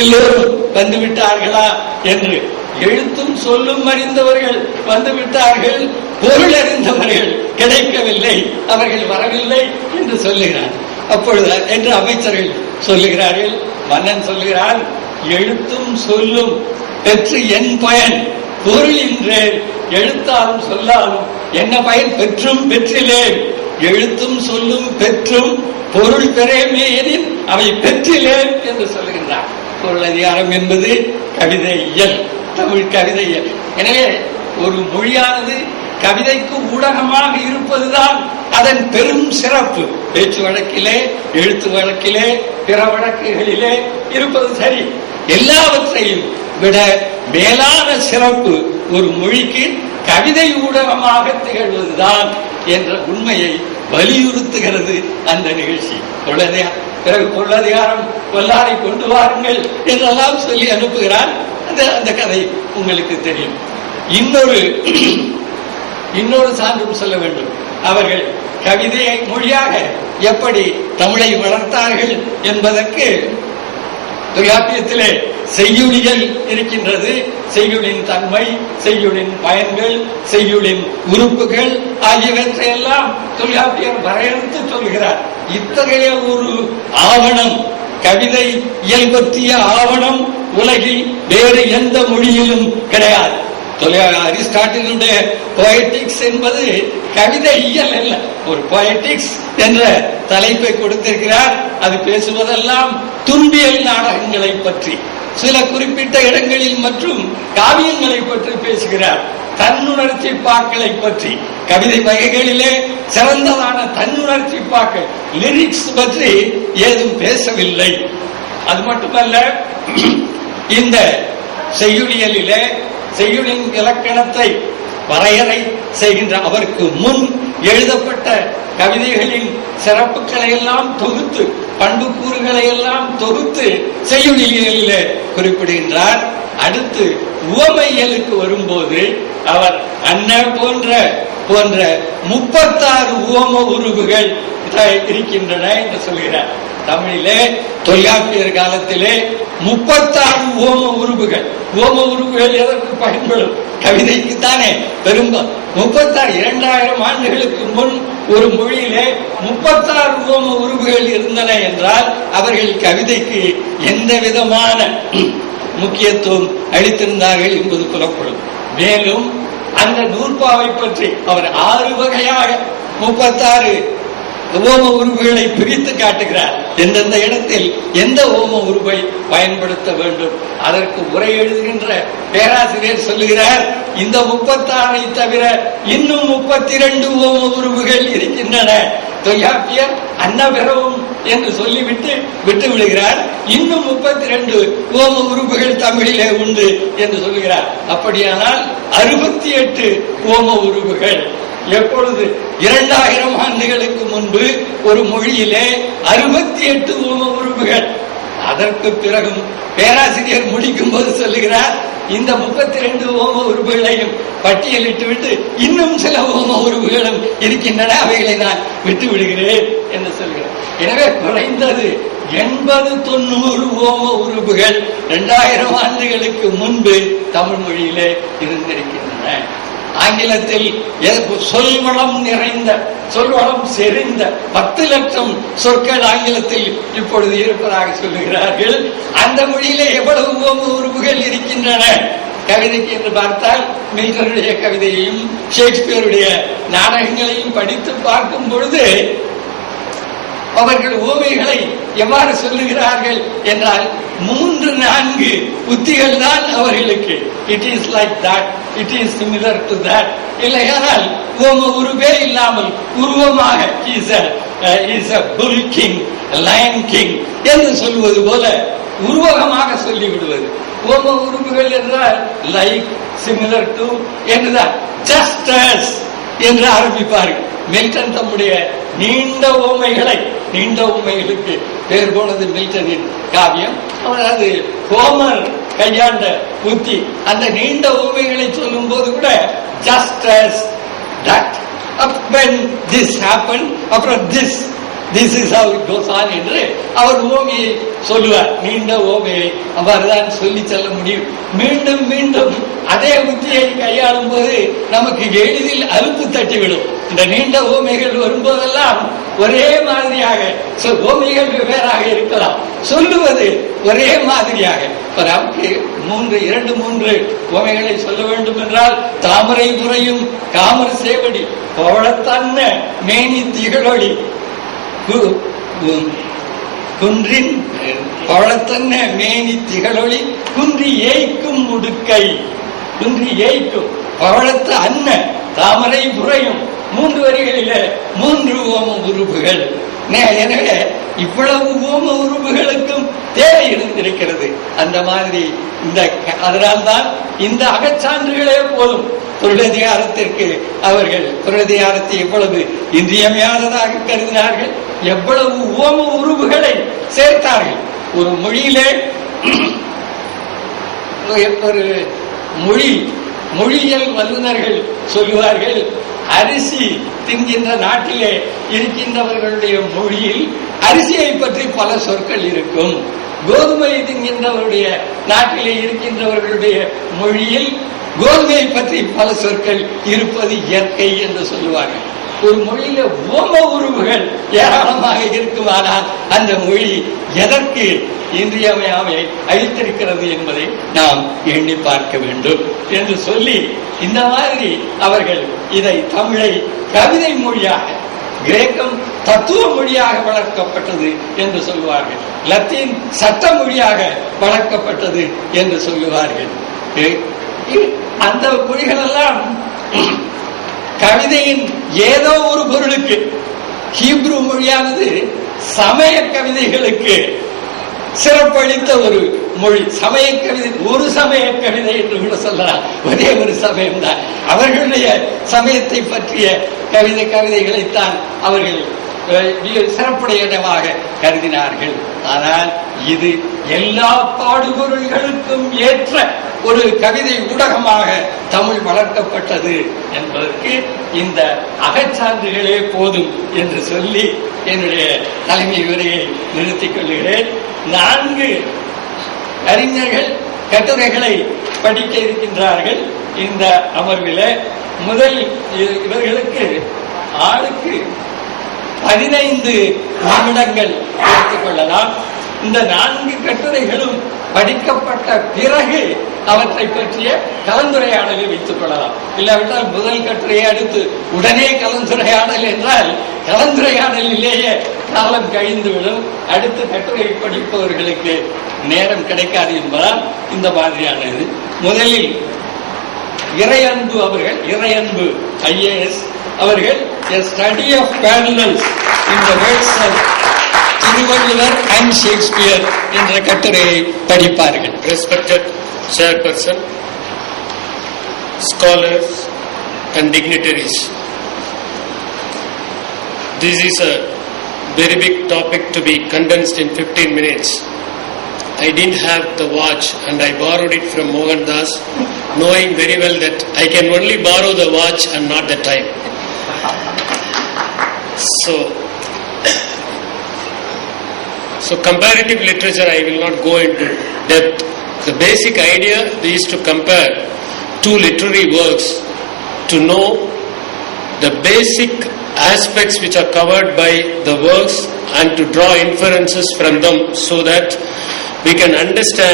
எல்லோரும் வந்துவிட்டார்களா என்று. எழுத்தும் சொல்லும் அறிந்தவர்கள் வந்துவிட்டார்கள், பொருள் அறிந்தவர்கள் கிடைக்கவில்லை, அவர்கள் வரவில்லை என்று சொல்லுகிறார். அப்பொழுது என்று அமைச்சர்கள் சொல்லுகிறார்கள். மன்னன் சொல்லுகிறான், எழுத்தும் சொல்லும் பெற்று என் பயன், பொருள் இன்றே. எழுத்தாலும் சொல்லாலும் என்ன பயன்? பெற்றும் பெற்றிலேன். எழுத்தும் சொல்லும் பெற்றும் பொருள் பெறமே எனின் அவை பெற்றிலேன் என்று சொல்லுகின்றார். பொருள் அதிகாரம் என்பது கவிதை இயல், தமிழ் கவிதை இயல். எனவே ஒரு மொழியானது கவிதைக்கு ஊடகமாக இருப்பதுதான் அதன் பெரும் சிறப்பு. பேச்சு வழக்கிலே, எழுத்து வழக்கிலே, பிற வழக்குகளிலே இருப்பது சரி. எல்லாவற்றையும் விட மேலான சிறப்பு ஒரு மொழிக்கு கவிதை ஊடகமாக திகழ்வதுதான் என்ற உண்மையை வலியுறுத்துகிறது அந்த நிகழ்ச்சி. பிறகு பொருளதிகாரம் கொல்லாரை கொண்டு வாருங்கள் என்றெல்லாம் சொல்லி அனுப்புகிறார். அந்த கதை உங்களுக்கு தெரியும். இன்னொரு சான்றும் சொல்ல வேண்டும். அவர்கள் கவிதையை மொழியாக எப்படி தமிழை வளர்த்தார்கள் என்பதற்கு தொல்காப்பியத்திலே செய்யுளிகள் இருக்கின்றது. செய்யுளின் தன்மை, செய்யுளின் பயன்கள், செய்யுளின் உறுப்புகள் ஆகியவற்றையெல்லாம் தொல்காப்பியர் வரையறுத்து சொல்கிறார். இத்தகைய ஒரு ஆவணம், கவிதை இயல் பற்றிய ஆவணம் உலகில் வேறு எந்த மொழியிலும் கிடையாது. அரிஸ்டாட்டிலுடைய போயட்டிக்ஸ் என்பது கவிதை இயல் அல்ல, ஒரு போயட்டிக்ஸ் என்ற தலைப்பை கொடுத்திருக்கிறார். அது பேசுவதெல்லாம் துன்பியல் நாடகங்களை பற்றி, சில குறிப்பிட்ட இடங்களில் மற்றும் காவியங்களை பற்றி பேசுகிறார். தன்னுணர்ச்சி பாக்களை பற்றி, கவிதை வகைகளிலே சிறந்ததான தன்னுணர்ச்சி பாக்கள், லிரிக்ஸ் பற்றி ஏதும் பேசவில்லை. அது மட்டுமல்ல, இந்த செய்யுளியலிலே செய்யுளின் இலக்கணத்தை வரையறை செய்கின்ற அவருக்கு முன் எழுதப்பட்ட கவிதைகளின் சிறப்புகளை எல்லாம் தொகுத்து, பண்புக்கூறுகளை எல்லாம் தொகுத்து செய்யுளியலிலே குறிப்பிடுகின்றார். அடுத்து உவமையலுக்கு வரும்போது அவர் அன்ன போன்ற 36 உவம உருவுகள் இருக்கின்றன என்று சொல்கிறார். தமிழிலே தொல்காப்பியர் காலத்திலே 36 உவம உருவுகள். உவம உருவுகள் எதற்கு பயன்படும்? கவிதைக்குத்தானே பெரும்பாலும். 2000 ஆண்டுகளுக்கு முன் ஒரு மொழியிலே 36 உவம உருவுகள் இருந்தன என்றால் அவர்கள் கவிதைக்கு எந்த விதமான முக்கியத்துவம் அளித்திருந்தார்கள் என்பது புலப்படும். மேலும் அந்த நூற்பாவை பற்றி அவர் 6 வகையாக 36 ஓம உருவுகளை பிரித்து காட்டுகிறார். எந்தெந்த இடத்தில் எந்த ஓம உருவை பயன்படுத்த வேண்டும் அதற்கு உரை எழுதுகின்ற பேராசிரியர் சொல்லுகிறார், இந்த 36 தவிர இன்னும் 32 ஓம உருவுகள் இருக்கின்றன. தொல்காப்பியர் அன்னபிரவும் என்று சொல்லிவிட்டு விட்டு விடுகிறார். இன்னும் 32 ஓம உருவுகள் தமிழிலே உண்டு என்று சொல்லுகிறார். அப்படியானால் 68 ஓம உருவுகள். எப்பொழுது 2000 ஆண்டுகளுக்கு முன்பு ஒரு மொழியிலே 68 ஓம உருவுகள். அதற்கு பிறகும் பேராசிரியர் முடிக்கும் போது சொல்லுகிறார், இந்த 32 ஓம உருவுகளையும் பட்டியலிட்டு விட்டு இன்னும் சில ஓம உருவுகளும் இருக்கின்றன, அவைகளை நான் விட்டு விடுகிறேன் என்று சொல்கிறார். எனவே குறைந்தது 80-90 ஓம உருவுகள் 2000 ஆண்டுகளுக்கு முன்பு தமிழ் மொழியிலே இருந்திருக்கின்றன. ஆங்கிலத்தில் சொல்வளம் நிறைந்த, சொல்வளம் செறிந்த 10 லட்சம் சொற்கள் ஆங்கிலத்தில் இப்பொழுது இருப்பதாக சொல்லுகிறார்கள். அந்த மொழியிலே எவ்வளவு ஓம உருவுகள் இருக்கின்றன கவிதைக்கு என்று பார்த்தால், மில்டனுடைய கவிதையையும் ஷேக்ஸ்பியருடைய நாடகங்களையும் படித்து பார்க்கும் பொழுது அவர்கள் ஓமைகளை எவ்வாறு சொல்லுகிறார்கள் என்றால் 3-4 உத்திகள் தான் அவர்களுக்கு. It is like that, it is similar to that. இல்லையானால் ஓம உருவே இல்லாமல் உருவமாக is a bull king, lion king என்று சொல்லுவது போல உருவகமாக சொல்லிவிடுவது. ஓம உருவுகள் என்றால் லைக், சிமிலர் டு என்றுதான், ஜஸ்ட் அஸ் என்று ஆரம்பிப்பார்கள். மில்டன் தம்முடைய நீண்ட ஓமைகளுக்கு பேர் போனது மில்டனின் காவியம். அது ஹோமர் கையாண்ட உத்தி. அந்த நீண்ட ஓமைகளை சொல்லும் போது கூட just as that, when this happened, அப்புறம் this this is how it goes on என்று அவர் ஓமையை சொல்லுவார். நீண்ட ஓமையை அவர்தான் சொல்லி செல்ல முடியும். மீண்டும் மீண்டும் அதே உத்தியை கையாளும் போது நமக்கு எளிதில் அலுப்பு தட்டிவிடும். இந்த நீண்ட ஓமைகள் வரும்போதெல்லாம் ஒரே மாதிரியாக ஓமைகள் வெவ்வேறாக இருக்கலாம், சொல்லுவது ஒரே மாதிரியாக. நமக்கு 2-3 ஓமைகளை சொல்ல வேண்டும் என்றால், தாமரை புரையும் காமர் சேவடி பவளத்தன்ன மேனி திகழொளி குன்றின் பவளத்தன்ன மேனி திகழொளி குன்றி ஏய்க்கும் உடுக்கை, குன்றி ஏய்க்கும் பவளத்த அன்ன தாமரை புரையும் 3 வரிகளில 3 ஓம உருபுகள். எனவே இவ்வளவு ஓம உருபுகளுக்கும் தேவை இருந்திருக்கிறது. அந்த மாதிரி அதனால்தான் இந்த அகச்சான்றுகளே போதும் பொருளதிகாரத்திற்கு. அவர்கள் பொருளதிகாரத்தை எவ்வளவு இன்றியமையாததாக கருதினார்கள், எவ்வளவு ஓம உருவுகளை சேர்த்தார்கள். ஒரு மொழியிலே ஒரு மொழியியல் வல்லுநர்கள் சொல்லுவார்கள், அரிசி தின்கின்ற நாட்டிலே இருக்கின்றவர்களுடைய மொழியில் அரிசியை பற்றி பல சொற்கள் இருக்கும். கோதுமை தின்கின்றவருடைய நாட்டிலே இருக்கின்றவர்களுடைய மொழியில் கோதுமையை பற்றி பல சொற்கள் இருப்பது இயற்கை என்று சொல்லுவார்கள். ஒரு மொழியில ஓம உருவுகள் ஏராளமாக இருக்குமானால் அந்த மொழி எதற்கு இன்றியமையாமை அளித்திருக்கிறது என்பதை நாம் எண்ணி பார்க்க வேண்டும் என்று சொல்லி, இந்த மாதிரி அவர்கள் இதை தமிழை கவிதை மொழியாக, கிரேக்கம் தத்துவ மொழியாக வளர்க்கப்பட்டது என்று சொல்லுவார்கள், லத்தீன் சட்ட மொழியாக வளர்க்கப்பட்டது என்று சொல்லுவார்கள். அந்த மொழிகளெல்லாம் கவிதையின் ஏதோ ஒரு பொருளுக்கு, ஹீப்ரு மொழியானது சமய கவிதைகளுக்கு சிறப்பளித்த ஒரு மொழி. சமய கவிதை, ஒரு சமய கவிதை என்று கூட சொல்லலாம், ஒரே ஒரு சமயம் தான். அவர்களுடைய சமயத்தை பற்றிய கவிதைகளைத்தான் அவர்கள் சிறப்புடையதாக கருதினார்கள். ஆனால் இது எல்லா பாடுபொருள்களுக்கும் ஏற்ற ஒரு கவிதை ஊடகமாக தமிழ் வளர்க்கப்பட்டது என்பதற்கு இந்த அகச்சான்றுகளே போதும் என்று சொல்லி என்னுடைய தலைமை உரையை நிறுத்திக் கொள்கிறேன். 4 அறிஞர்கள் கட்டுரைகளை படிக்க இருக்கின்றார்கள் இந்த அமர்வில். முதல் இவர்களுக்கு ஆளுக்கு 15 நிமிடங்கள் எடுத்துக் கொள்ளலாம். இந்த 4 கட்டுரைகளும் படிக்கப்பட்ட பிறகு அவற்றை பற்றிய கலந்துரையாடலை வைத்துக் கொள்ளலாம். இல்லாவிட்டால் முதல் கட்டுரையை அடுத்து உடனே கலந்துரையாடல் என்றால் கலந்துரையாடலிலேயே காலம் கழிந்துவிடும். அடுத்த கட்டுரை படிப்பவர்களுக்கு நேரம் கிடைக்காது என்பதால் இந்த மாதிரியானது. முதலில் இறையன்பு அவர்கள், இறையன்பு IAS அவர்கள் A Study of Parallels in the Works of Thiruvalluvar and Shakespeare என்ற கட்டுரையை படிப்பார்கள். Respected Chairperson, scholars and dignitaries, this is a very big topic to be condensed in 15 minutes. I didn't have the watch and I borrowed it from Mohandas, knowing very well that I can only borrow the watch and not the time. So comparative literature I will not go into depth. The basic idea is to compare 2 literary works to know the basic aspects which are covered by the works and to draw inferences from them so that we can understand